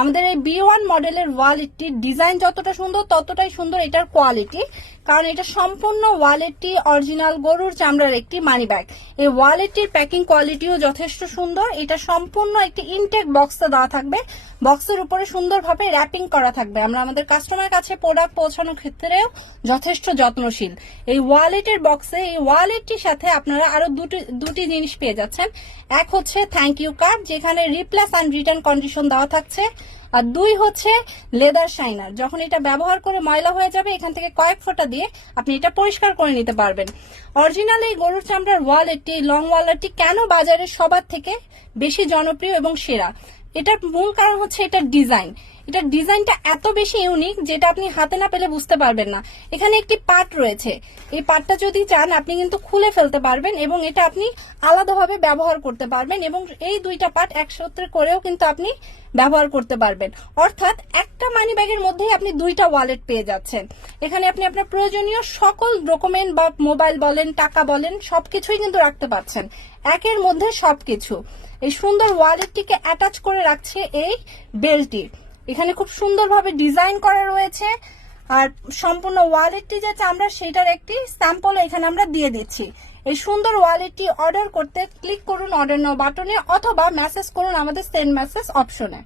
আমাদের এই B1 মডেলের ওয়ালেটটির ডিজাইন যতটা সুন্দর ততটাই সুন্দর এটার কোয়ালিটি, কারণ এটা সম্পূর্ণ ওয়ালেটটি অরিজিনাল গরুর চামড়ার একটি মানি ব্যাগ। এই ওয়ালেটটির প্যাকিং কোয়ালিটিও যথেষ্ট সুন্দর। এটা সম্পূর্ণ একটি ইনটেক বক্সে দেওয়া থাকবে, বক্সের উপরে সুন্দরভাবে র্যাপিং করা থাকবে। আমরা আমাদের কাস্টমার কাছে প্রোডাক্ট পৌঁছানোর ক্ষেত্রেও যথেষ্ট যত্নশীল। এই ওয়ালেটের বক্সে এই ওয়ালেটটির সাথে আপনারা আরো দুটি জিনিস পেয়ে যাচ্ছেন। এক হচ্ছে থ্যাংক ইউ কার্ড, যেখানে রিপ্লেস অ্যান্ড রিটার্ন কন্ডিশন দেওয়া থাকছে। আর দুই হচ্ছে লেদার শাইনার, যখন এটা ব্যবহার করে ময়লা হয়ে যাবে এখান থেকে কয়েক ফোঁটা দিয়ে আপনি এটা পরিষ্কার করে নিতে পারবেন। অরিজিনাল এই গরুর চামড়ার ওয়ালেটটি, লং ওয়ালেটটি কেন বাজারে সবার থেকে বেশি জনপ্রিয় এবং সেরা, এটার মূল কারণ হচ্ছে এটার ডিজাইন। এটার ডিজাইনটা এত বেশি ইউনিক যেটা আপনি হাতে না পেলে বুঝতে পারবেন না। এখানে একটি পার্ট রয়েছে, এই পার্টটা যদি চান আপনি কিন্তু খুলে ফেলতে পারবেন এবং এটা আপনি আলাদাভাবে ব্যবহার করতে পারবেন, এবং এই দুইটা পার্ট একসাথে করেও কিন্তু আপনি ব্যবহার করতে পারবেন। অর্থাৎ একটা মানি ব্যাগের মধ্যেই আপনি দুইটা ওয়ালেট পেয়ে যাচ্ছেন। এখানে আপনি আপনার প্রয়োজনীয় সকল ডকুমেন্ট বা মোবাইল বলেন, টাকা বলেন, সবকিছুই কিন্তু রাখতে পারছেন একের মধ্যে সবকিছু। এই সুন্দর ওয়ালেটটিকে অ্যাটাচ করে রাখছে এই বেল্টটি। এখানে খুব সুন্দরভাবে ডিজাইন করা রয়েছে, আর সম্পূর্ণ ওয়ালেটটি যে চামড়া সেটার একটি স্যাম্পল এখানে আমরা দিয়ে দিচ্ছি। এই সুন্দর ওয়ালেটটি অর্ডার করতে ক্লিক করুন অর্ডার নাও বাটনে, অথবা মেসেজ করুন আমাদের সেন্ড মেসেজ অপশনে।